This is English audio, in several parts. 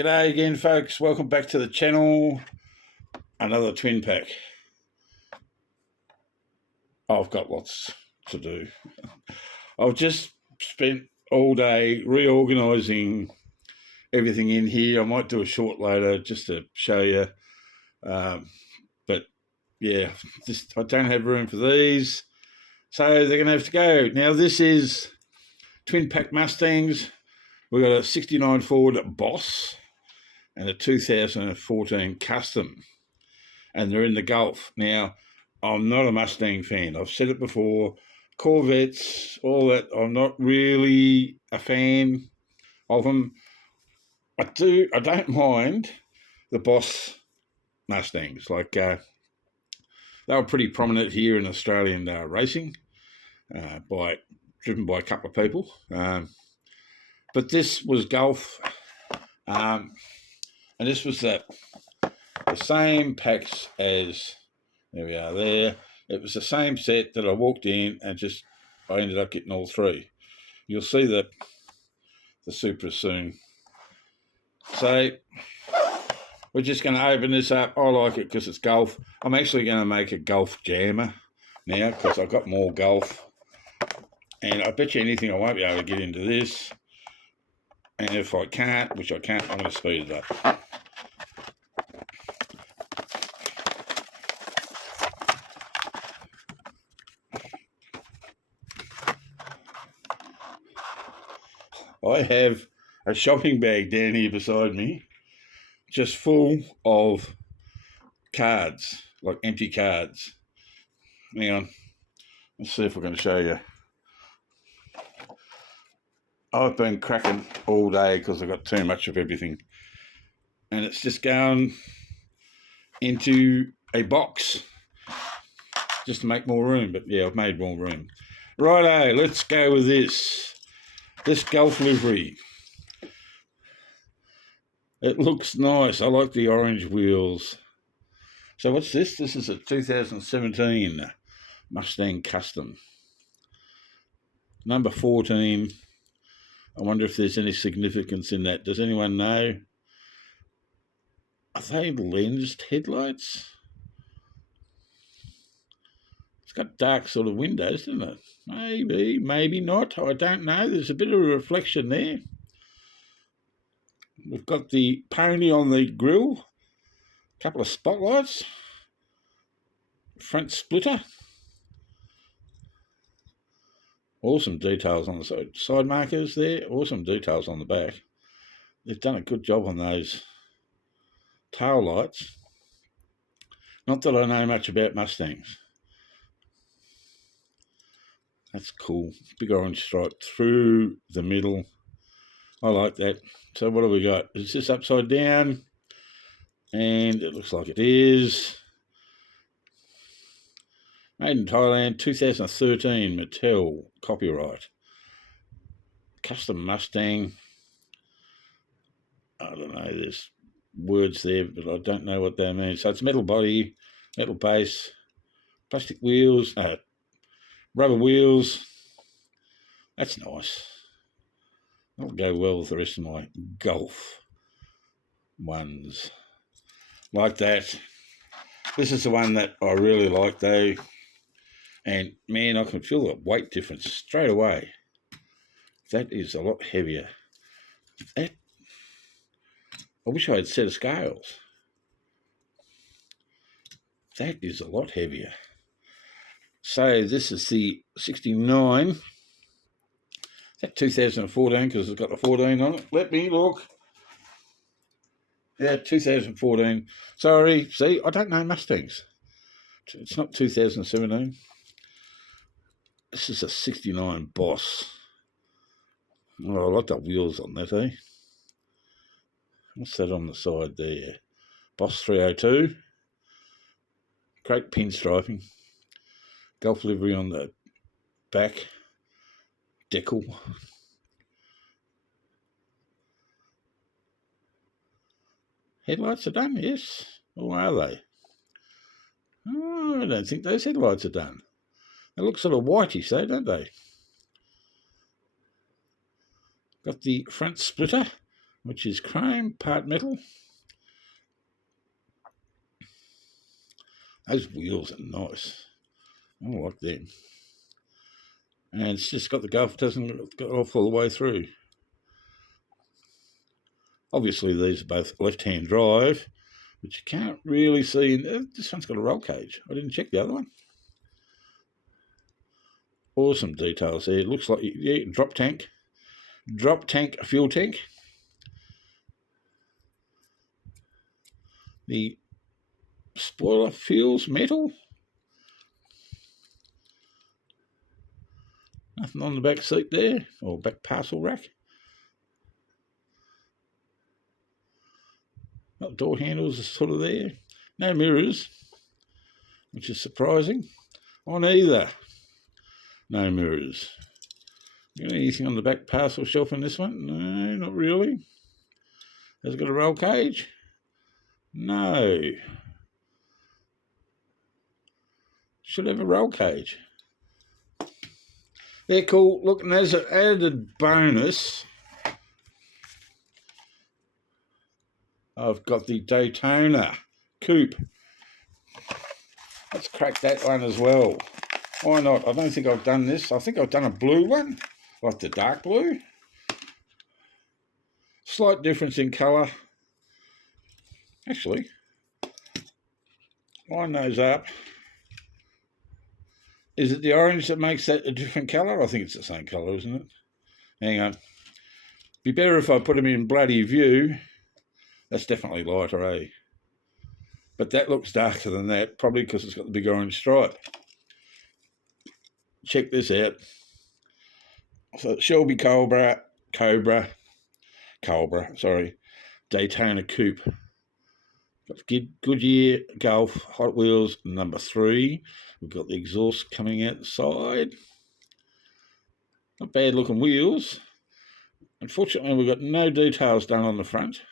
G'day again, folks. Welcome back to the channel. Another twin pack. I've got lots to do. I've just spent all day reorganising everything in here. I might do a short later just to show you. But yeah, I don't have room for these. So they're going to have to go. Now this is twin pack Mustangs. We've got a 69 Ford Boss and a 2014 Custom, and they're in the Gulf. Now, I'm not a Mustang fan. I've said it before. Corvettes, all that, I'm not really a fan of them. I don't mind the Boss Mustangs. Like, they were pretty prominent here in Australian racing, driven by a couple of people. But this was Gulf. And this was the same packs as, there we are there. It was the same set that I walked in and I ended up getting all three. You'll see the Supra soon. So we're just going to open this up. I like it because it's Gulf. I'm actually going to make a Gulf jammer now because I've got more Gulf. And I bet you anything I won't be able to get into this. And if I can't, which I can't, I'm going to speed it up. I have a shopping bag down here beside me, just full of cards, like empty cards. Hang on, let's see if I can show you. I've been cracking all day because I've got too much of everything. And it's just going into a box just to make more room. But yeah, I've made more room. Righto, let's go with this. This Gulf livery. It looks nice. I like the orange wheels. So what's this? This is a 2017 Mustang Custom. Number 14. I wonder if there's any significance in that. Does anyone know? Are they lensed headlights? It's got dark sort of windows, doesn't it? Maybe, maybe not. I don't know. There's a bit of a reflection there. We've got the pony on the grille. A couple of spotlights. Front splitter. Awesome details on the side markers there. Awesome details on the back. They've done a good job on those tail lights. Not that I know much about Mustangs. That's cool. Big orange stripe through the middle. I like that. So what do we got? Is this upside down? And it looks like it is. Made in Thailand, 2013, Mattel, copyright. Custom Mustang. I don't know, there's words there, but I don't know what they mean. So it's metal body, metal base, plastic wheels, rubber wheels. That's nice. That'll go well with the rest of my Gulf ones. Like that. This is the one that I really like though. And man, I can feel the weight difference straight away. That is a lot heavier. I wish I had a set of scales. That is a lot heavier. So this is the 69. Is that 2014 because it's got the 14 on it? Let me look. Yeah, 2014. Sorry, see, I don't know Mustangs. It's not 2017. This is a 69 Boss. Oh, I like the wheels on that, eh? What's that on the side there? Boss 302. Great pinstriping. Gulf livery on the back. Decal. Headlights are done, yes. Or are they? Oh, I don't think those headlights are done. They look sort of whitish though, don't they? Got the front splitter. which is chrome, part metal. Those wheels are nice. I like them. And it's just got the Gulf, doesn't go off all the way through. Obviously, these are both left-hand drive, but you can't really see. This one's got a roll cage. I didn't check the other one. Awesome details there. It looks like, yeah, drop tank fuel tank. The spoiler feels metal. Nothing on the back seat there, or back parcel rack. Door handles are sort of there. No mirrors, which is surprising. On either. No mirrors. Got anything on the back parcel shelf in this one? No, not really. Has it got a roll cage? No. Should have a roll cage. They're cool. Look, and there's an added bonus. I've got the Daytona coupe. Let's crack that one as well. Why not? I don't think I've done this. I think I've done a blue one, like the dark blue. Slight difference in colour. Actually, line those up. Is it the orange that makes that a different colour? I think it's the same colour, isn't it? Hang on. Be better if I put them in bloody view. That's definitely lighter, eh? But that looks darker than that, probably because it's got the big orange stripe. Check this out. So Shelby Cobra, Daytona coupe. Got Goodyear Golf Hot Wheels number 3. We've got the exhaust coming out the side. Not bad looking wheels. Unfortunately, we've got no details done on the front.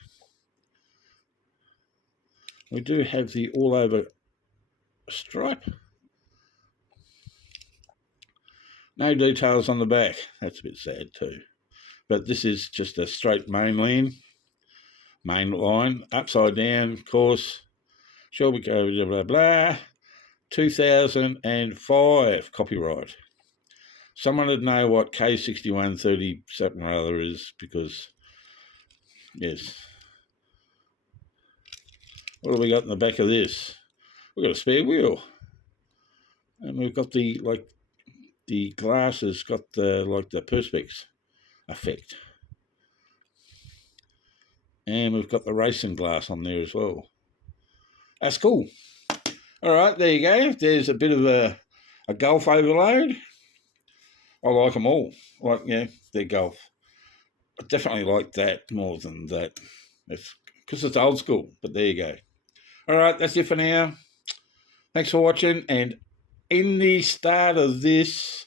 We do have the all-over stripe. No details on the back. That's a bit sad too. But this is just a straight main line, upside down course. Shelby blah blah blah. 2005 copyright. Someone would know what K6130 something or other is, because yes. What have we got in the back of this? We've got a spare wheel, and we've got the glass has got the the perspex effect. And we've got the racing glass on there as well. That's cool. All right, there you go. There's a bit of a Golf overload. I like them all. Like, yeah, they're Golf. I definitely like that more than that. It's because it's old school, but there you go. All right, that's it for now. Thanks for watching. And in the start of this,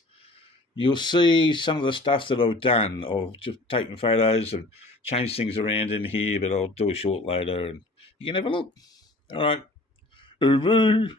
you'll see some of the stuff that I've done. I've just taken photos and changed things around in here, but I'll do a short later and you can have a look. All right. Hooroo.